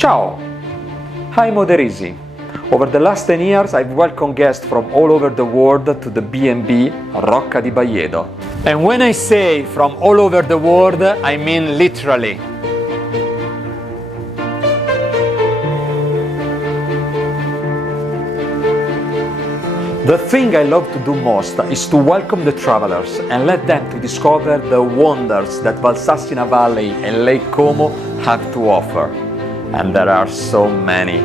Ciao! I'm Oderisi. Over the last 10 years I've welcomed guests from all over the world to the B&B Rocca di Bajedo. And when I say from all over the world, I mean literally. The thing I love to do most is to welcome the travelers and let them to discover the wonders that Valsassina Valley and Lake Como have to offer. And there are so many.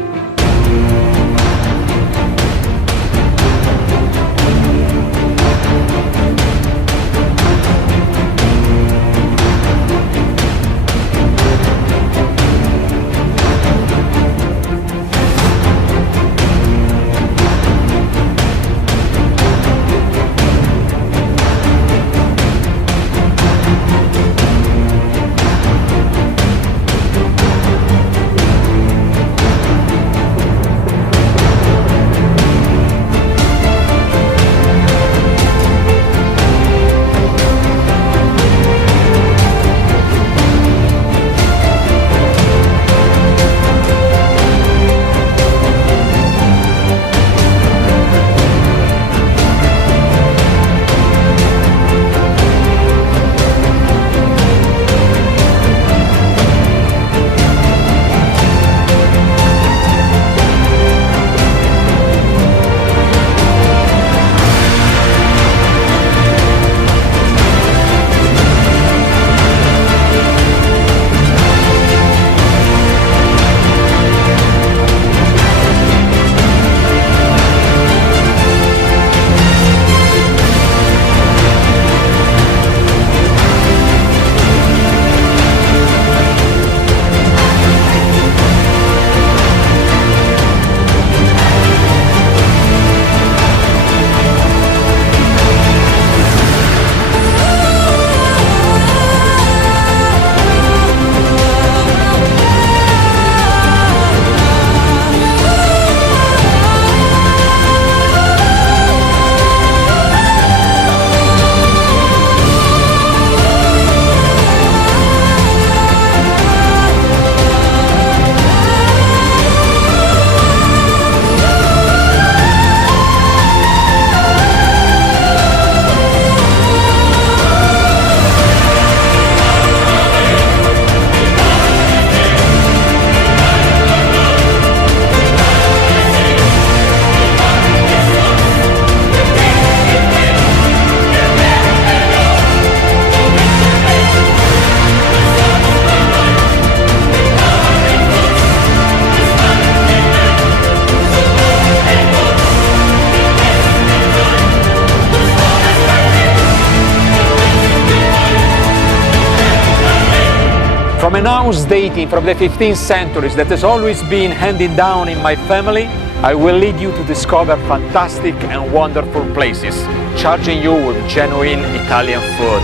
From an house dating from the 15th century that has always been handed down in my family, I will lead you to discover fantastic and wonderful places, charging you with genuine Italian food.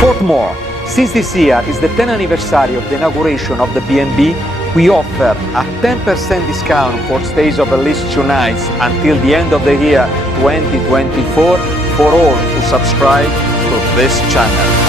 Furthermore, since this year is the 10th anniversary of the inauguration of the B&B, we offer a 10% discount for stays of at least 2 nights until the end of the year 2024 for all who subscribe to this channel.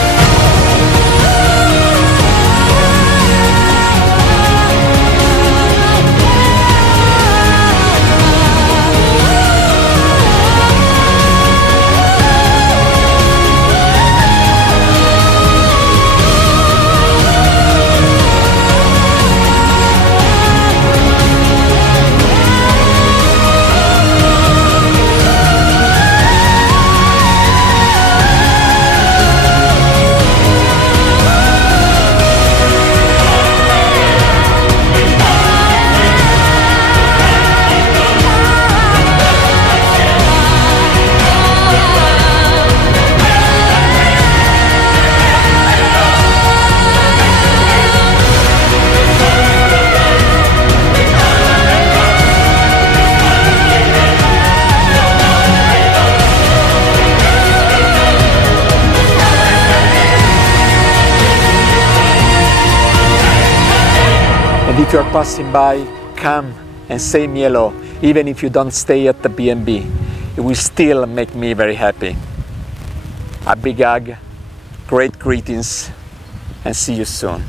If you're passing by, come and say me hello, even if you don't stay at the B&B. It will still make me very happy. A big hug, great greetings, and see you soon.